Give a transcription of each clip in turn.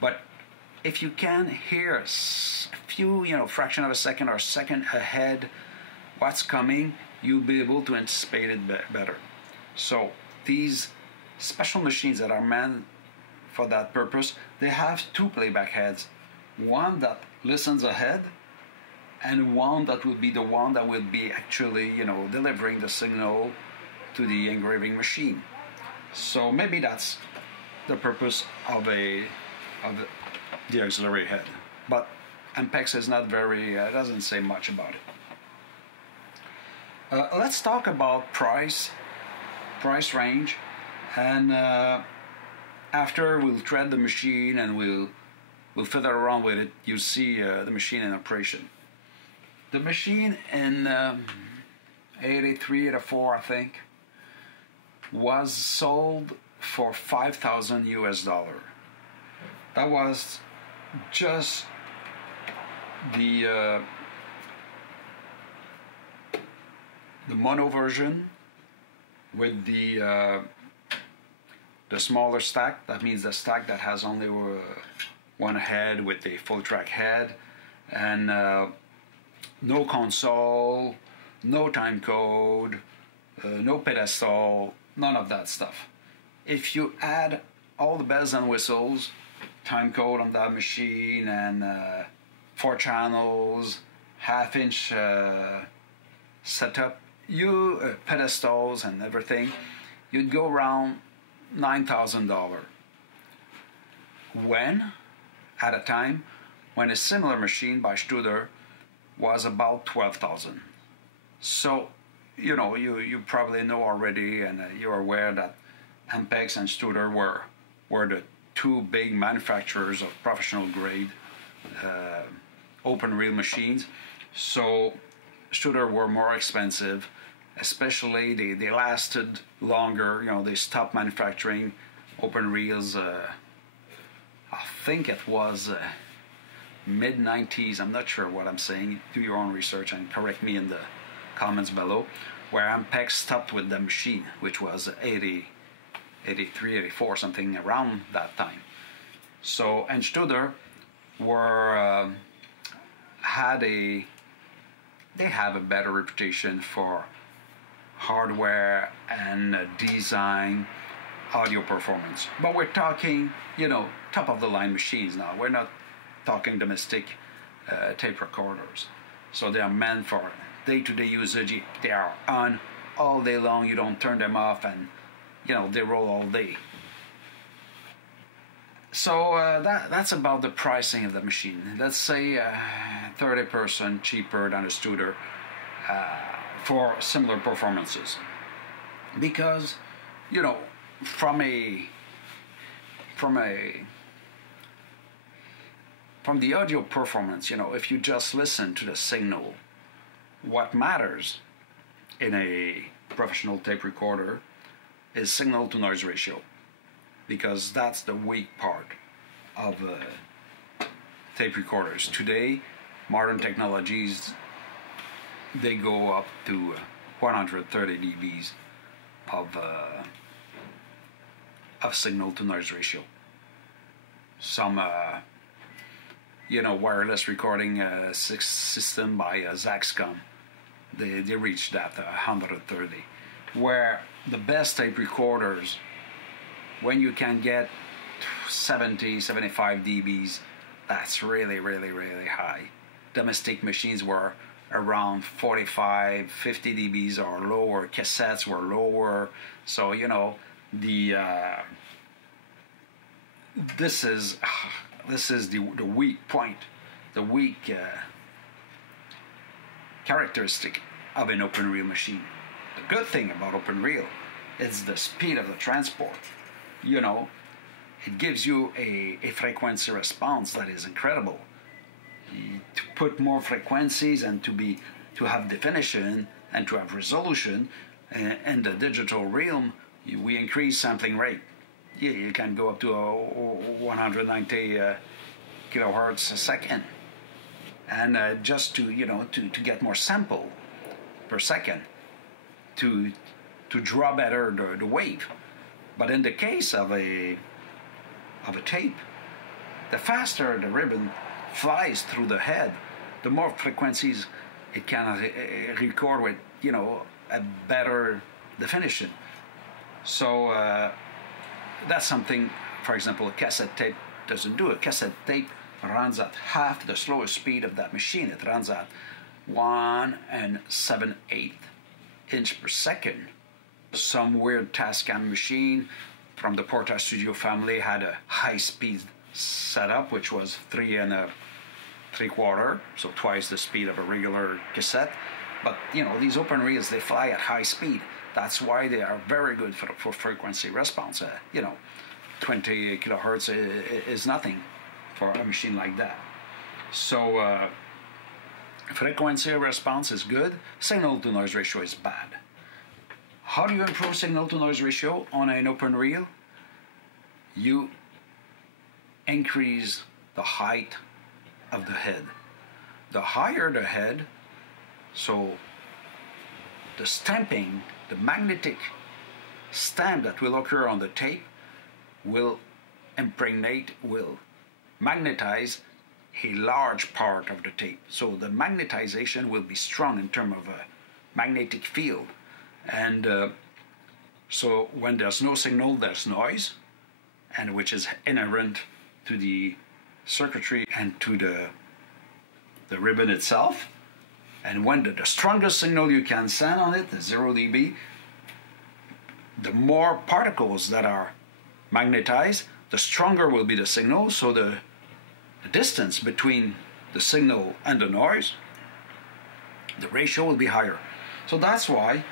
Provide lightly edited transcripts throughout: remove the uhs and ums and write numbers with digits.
But if you can hear a few, fraction of a second or a second ahead what's coming, you'll be able to anticipate it better. So these special machines that are meant for that purpose, they have two playback heads. One that listens ahead, and one that will be the one that will be actually, delivering the signal to the engraving machine. So maybe that's the purpose of the auxiliary head. But Ampex is not very, doesn't say much about it. Let's talk about price range, and after we'll thread the machine and we'll fiddle around with it. You see the machine in operation. The machine in 83, 84, I think, was sold for $5,000 US. That was just the mono version with the smaller stack. That means the stack that has only one head with a full track head, and no console, no time code, no pedestal, none of that stuff. If you add all the bells and whistles, time code on that machine, and 4 channels, half-inch setup, pedestals and everything, you'd go around $9,000. At a time when a similar machine by Studer was about $12,000. So, you probably know already, and you're aware that Ampex and Studer were the two big manufacturers of professional grade open reel machines. So Studer were more expensive, especially they lasted longer. They stopped manufacturing open reels. I think it was mid-90s. I'm not sure what I'm saying. Do your own research and correct me in the comments below. Where Ampex stopped with the machine, which was 80, 83, 84, something around that time. So, and Studer they have a better reputation for hardware and design, audio performance. But we're talking, top of the line machines now. We're not talking domestic tape recorders. So they are meant for day-to-day usage. They are on all day long. You don't turn them off, and they roll all day. So that's about the pricing of the machine. Let's say 30% cheaper than a Studer for similar performances. Because, from the audio performance, if you just listen to the signal, what matters in a professional tape recorder is signal to noise ratio, because that's the weak part of tape recorders. Today, modern technologies, they go up to 130 dBs of signal to noise ratio. Some wireless recording system by Zaxcom, they reached that 130. Where the best tape recorders, when you can get 70, 75 dBs, that's really, really, really high. Domestic machines were around 45, 50 dBs or lower. Cassettes were lower. So, this is the weak point, the weak characteristic of an open reel machine. The good thing about open reel is the speed of the transport. It gives you a frequency response that is incredible. To put more frequencies and to have definition and to have resolution in the digital realm, we increase sampling rate. You can go up to 190 kilohertz a second, and just to get more sample per second, to draw better the wave. But in the case of a tape, the faster the ribbon flies through the head, the more frequencies it can record with, a better definition. So that's something, for example, a cassette tape doesn't do. A cassette tape runs at half the slowest speed of that machine. It runs at 1 7/8 inch per second. Some weird Tascam machine from the Porta Studio family had a high-speed setup, which was 3 3/4, so twice the speed of a regular cassette. But these open reels, they fly at high speed. That's why they are very good for frequency response. 20 kilohertz is nothing for a machine like that. So frequency response is good. Signal to noise ratio is bad. How do you improve signal to noise ratio on an open reel? You increase the height of the head. The higher the head, so the stamping, the magnetic stamp that will occur on the tape will magnetize a large part of the tape. So the magnetization will be strong in terms of a magnetic field. And so when there's no signal, there's noise, and which is inherent to the circuitry and to the ribbon itself. And when the strongest signal you can send on it, the 0 dB, the more particles that are magnetized, the stronger will be the signal. So the distance between the signal and the noise, the ratio will be higher. So that's why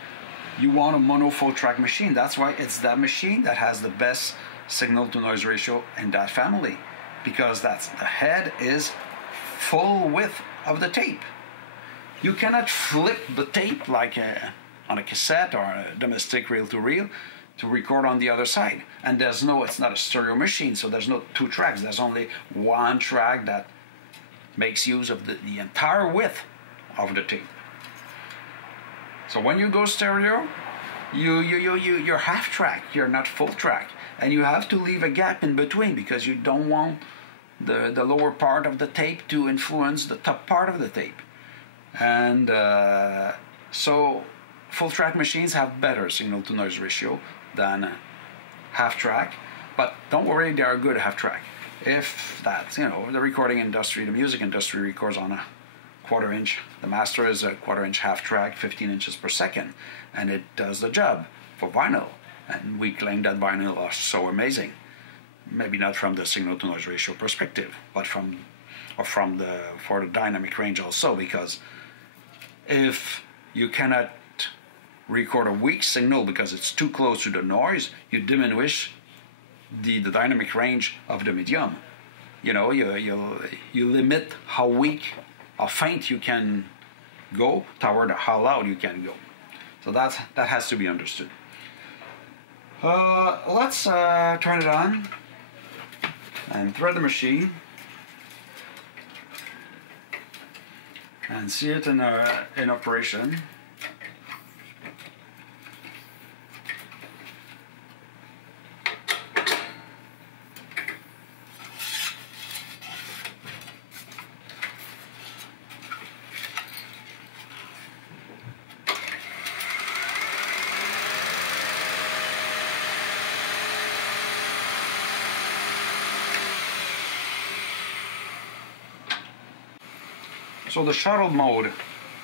you want a mono full track machine. That's why it's that machine that has the best signal to noise ratio in that family, because the head is full width of the tape. You cannot flip the tape like on a cassette or a domestic reel-to-reel to record on the other side. And it's not a stereo machine, so there's no 2 tracks. There's only 1 track that makes use of the entire width of the tape. So when you go stereo, you're half track, you're not full track. And you have to leave a gap in between because you don't want the lower part of the tape to influence the top part of the tape. And so full track machines have better signal to noise ratio than half track, but don't worry, they are good half track. If that's, the recording industry, the music industry records on a 1/4 inch. The master is a 1/4 inch half track, 15 inches per second, and it does the job for vinyl. And we claim that vinyl are so amazing. Maybe not from the signal to noise ratio perspective, but for the dynamic range also, because if you cannot record a weak signal because it's too close to the noise, you diminish the dynamic range of the medium. You limit how weak or faint you can go toward how loud you can go. So that has to be understood. Let's turn it on and thread the machine and see it in operation. So the shuttle mode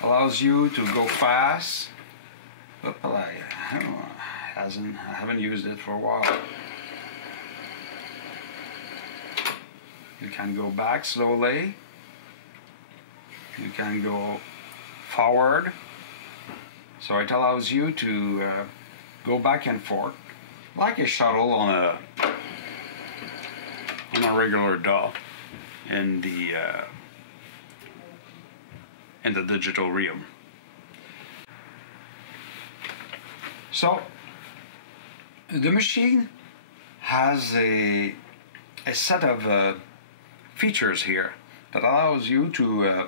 allows you to go fast. I haven't used it for a while. You can go back slowly. You can go forward. So it allows you to go back and forth like a shuttle on a regular DAW in the digital realm. So the machine has a set of features here that allows you to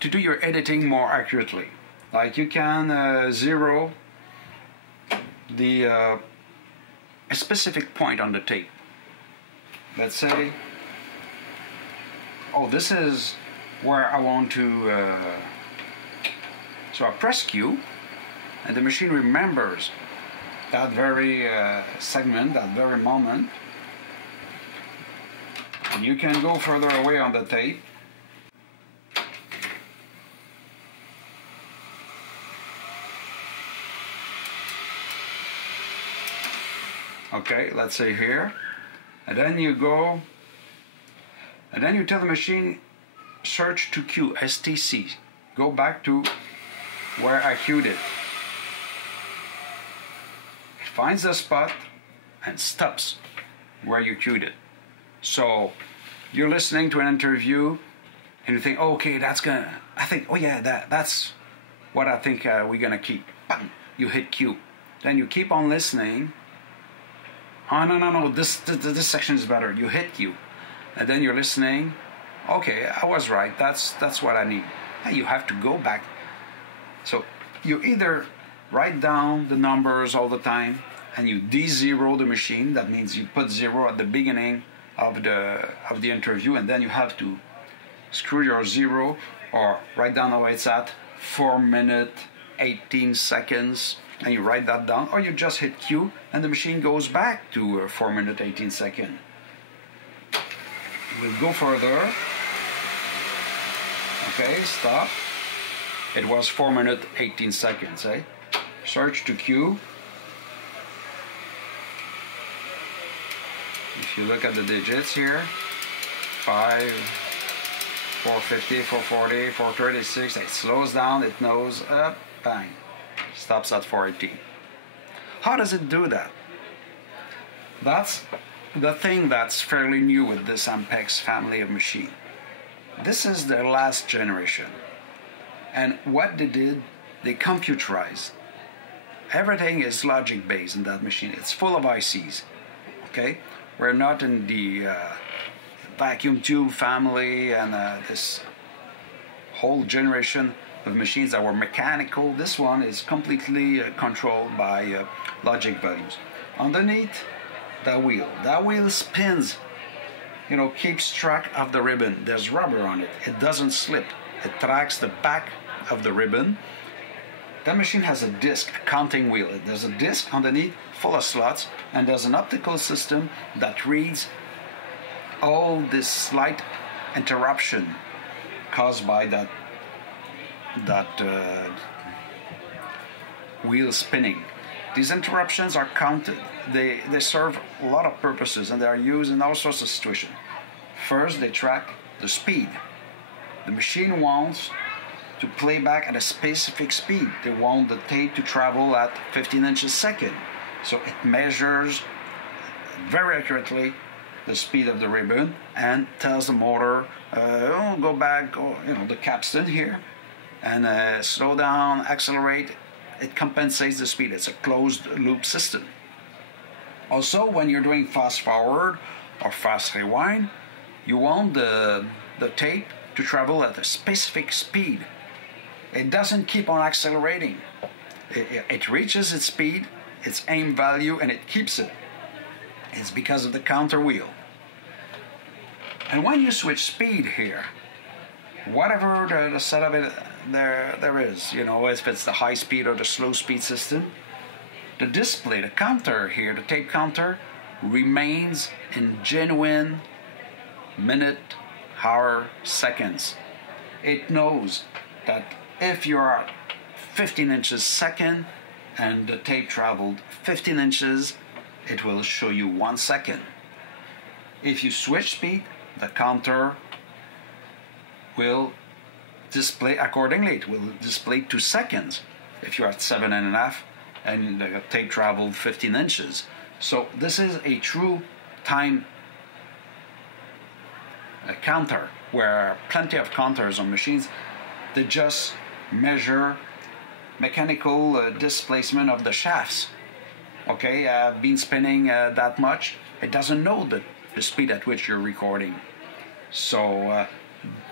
do your editing more accurately. Like you can zero a specific point on the tape. let's say, oh, this is where I want to, so I press Q, and the machine remembers that very segment, that very moment, and you can go further away on the tape. Okay, let's say here, and then you go, and then you tell the machine, search to Q, STC, go back to where I queued it. It finds the spot and stops where you queued it. So you're listening to an interview and you think, okay, I think, oh yeah, that's what I think we're gonna keep. Bang, you hit Q. Then you keep on listening. Oh, no, this section is better. You hit Q. And then you're listening. Okay, I was right. That's what I need. And you have to go back. So you either write down the numbers all the time and you de-zero the machine. That means you put 0 at the beginning of the interview, and then you have to screw your 0 or write down how it's at 4 minutes 18 seconds, and you write that down, or you just hit Q and the machine goes back to 4 minutes 18 seconds. We'll go further. Okay, stop. It was 4 minutes 18 seconds, eh? Search to Q. If you look at the digits here, 5, 450, 440, 436, it slows down, it knows, up, bang, stops at 418. How does it do that? That's the thing that's fairly new with this Ampex family of machine. This is their last generation. And what they did, they computerized. Everything is logic based in that machine. It's full of ICs. Okay? We're not in the vacuum tube family and this whole generation of machines that were mechanical. This one is completely controlled by logic values. Underneath, that wheel spins, keeps track of the ribbon. There's rubber on it. It doesn't slip. It tracks the back of the ribbon. That machine has a disc, a counting wheel. There's a disc underneath full of slots, and there's an optical system that reads all this slight interruption caused by that wheel spinning. These interruptions are counted. They serve a lot of purposes, and they are used in all sorts of situations. First, they track the speed. The machine wants to play back at a specific speed. They want the tape to travel at 15 inches a second. So it measures very accurately the speed of the ribbon and tells the motor, go back, the capstan here, and slow down, accelerate. It compensates the speed. It's a closed loop system. Also, when you're doing fast forward or fast rewind, you want the tape to travel at a specific speed. It doesn't keep on accelerating. It reaches its speed, its aim value, and it keeps it. It's because of the counter wheel. And when you switch speed here, whatever the setup there is, if it's the high speed or the slow speed system, the display, the counter here, the tape counter, remains in genuine minute, hour, seconds. It knows that if you're at 15 inches a second and the tape traveled 15 inches, it will show you 1 second. If you switch speed, the counter will display accordingly. It will display 2 seconds if you're at 7.5 and the tape traveled 15 inches. So this is a true time counter, where plenty of counters on machines, they just measure mechanical displacement of the shafts. Okay, been spinning that much, it doesn't know the speed at which you're recording. So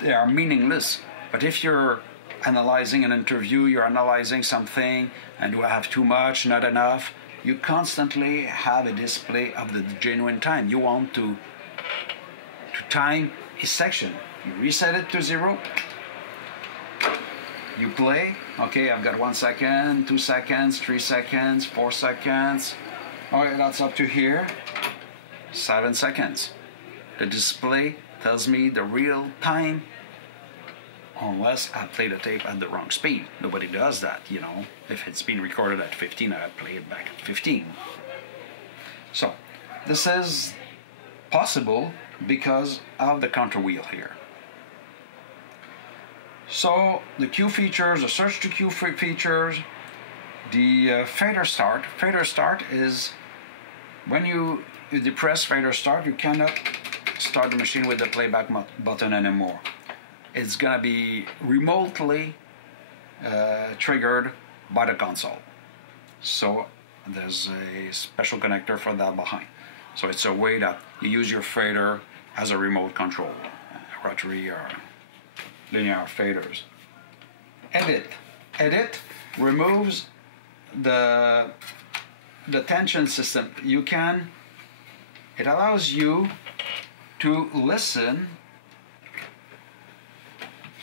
they are meaningless. But if you're analyzing an interview, you're analyzing something, and you have too much, not enough, you constantly have a display of the genuine time. You want to time a section. You reset it to 0. You play. Okay, I've got 1 second, 2 seconds, 3 seconds, 4 seconds. Okay, that's up to here. 7 seconds. The display tells me the real time, unless I play the tape at the wrong speed. Nobody does that, you know. If it's been recorded at 15, I play it back at 15. So, this is possible because of the counter wheel here. So, the cue features, the search to cue features, the fader start. Fader start is when you depress fader start, you cannot start the machine with the playback button anymore. It's gonna be remotely triggered by the console. So there's a special connector for that behind. So it's a way that you use your fader as a remote control, rotary or linear faders. Edit. Edit removes the tension system. It allows you to listen,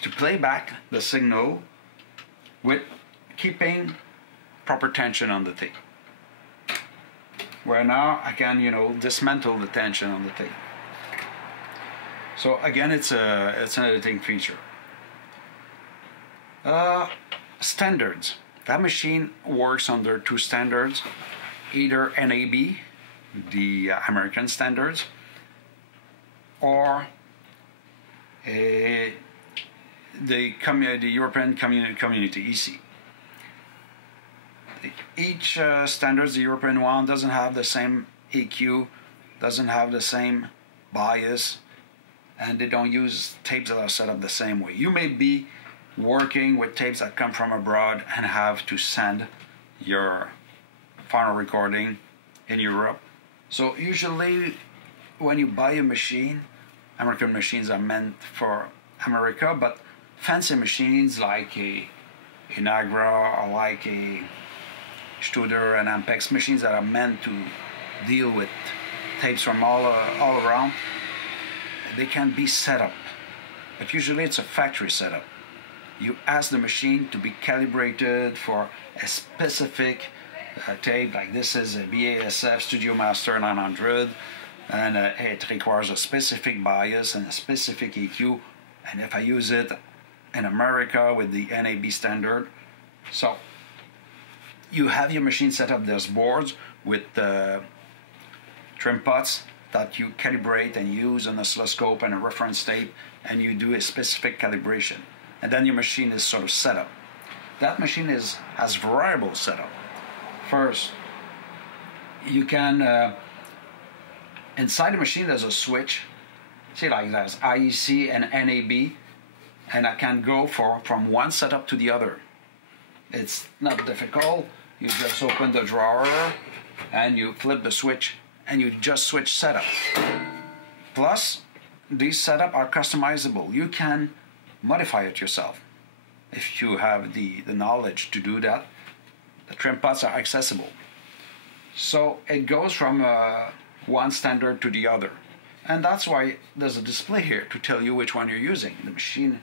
to play back the signal with keeping proper tension on the tape. Where now I can, dismantle the tension on the tape. So again, it's an editing feature. Standards. That machine works under 2 standards, either NAB, the American standards, or the European Community EC. Each standards, the European one, doesn't have the same EQ, doesn't have the same bias, and they don't use tapes that are set up the same way. You may be working with tapes that come from abroad and have to send your final recording in Europe. So usually when you buy a machine, American machines are meant for America, but fancy machines like a Nagra or like a Shuttle and Ampex machines that are meant to deal with tapes from all around, they can be set up. But usually it's a factory setup. You ask the machine to be calibrated for a specific tape, like this is a BASF Studio Master 900, and it requires a specific bias and a specific EQ, and if I use it in America with the NAB standard, so you have your machine set up. There's boards with trim pots that you calibrate and use an oscilloscope and a reference tape, and you do a specific calibration, and then your machine is sort of set up. That machine has variable setup. First, you can inside the machine there's a switch. See, like there's IEC and NAB, and I can go from one setup to the other. It's not difficult. You just open the drawer and you flip the switch and you just switch setup. Plus, these setups are customizable. You can modify it yourself if you have the knowledge to do that. The trim pots are accessible. So it goes from one standard to the other. And that's why there's a display here to tell you which one you're using. The machine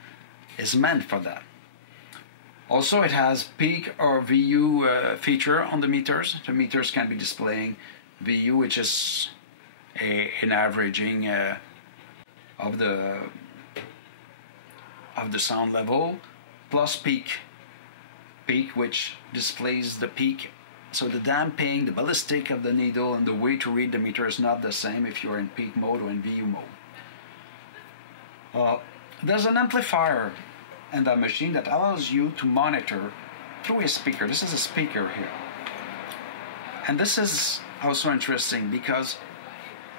is meant for that. Also, it has peak or VU feature on the meters. The meters can be displaying VU, which is an averaging of the sound level, plus peak, which displays the peak. So the damping, the ballistic of the needle, and the way to read the meter is not the same if you're in peak mode or in VU mode. There's an amplifier in that machine that allows you to monitor through a speaker. This is a speaker here. And this is also interesting because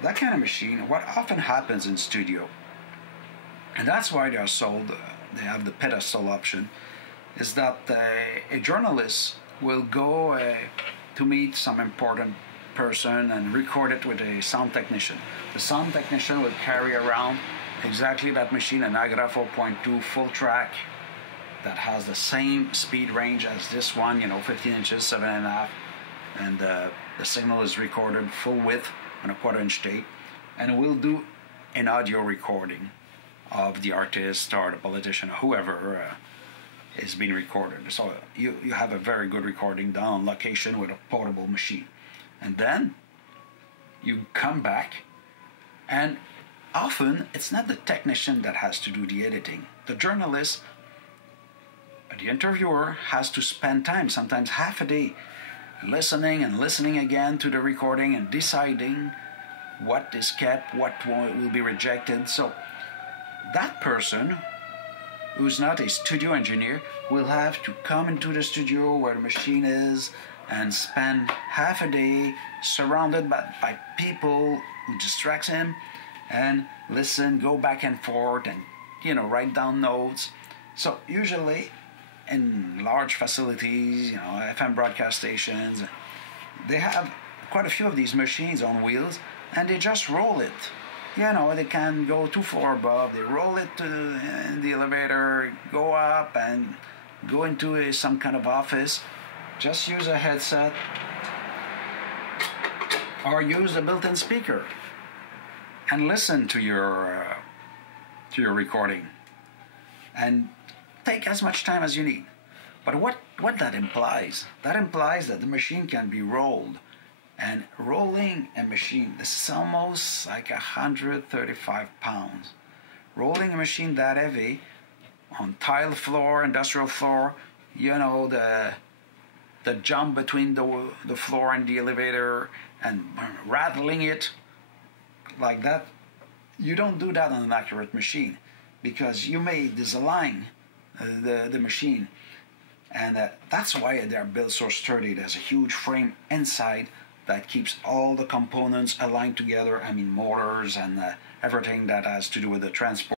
that kind of machine, what often happens in studio, and that's why they are sold, they have the pedestal option, is that a journalist will go to meet some important person and record it with a sound technician. The sound technician will carry around exactly that machine, a Nagra 4.2 full track that has the same speed range as this one, 15 inches, 7.5, and the signal is recorded full width on a 1/4 inch tape, and we'll do an audio recording of the artist or the politician or whoever is being recorded. So you have a very good recording done on location with a portable machine. And then you come back, and often it's not the technician that has to do the editing. The journalist, the interviewer, has to spend time, sometimes half a day, listening and listening again to the recording and deciding what is kept, what will be rejected. So that person, who's not a studio engineer, will have to come into the studio where the machine is and spend half a day surrounded by people who distract him, and listen, go back and forth, and write down notes. So usually in large facilities, FM broadcast stations, they have quite a few of these machines on wheels, and they just roll it. They can go 2 floors above, they roll it in the elevator, go up and go into some kind of office. Just use a headset or use a built-in speaker and listen to your recording, and take as much time as you need. But what that implies? That implies that the machine can be rolled. And rolling a machine, this is almost like 135 pounds. Rolling a machine that heavy on tile floor, industrial floor, the jump between the floor and the elevator, and rattling it like that, you don't do that on an accurate machine, because you may disalign the machine. And that's why they're built so sturdy. There's a huge frame inside that keeps all the components aligned together. Motors and everything that has to do with the transport.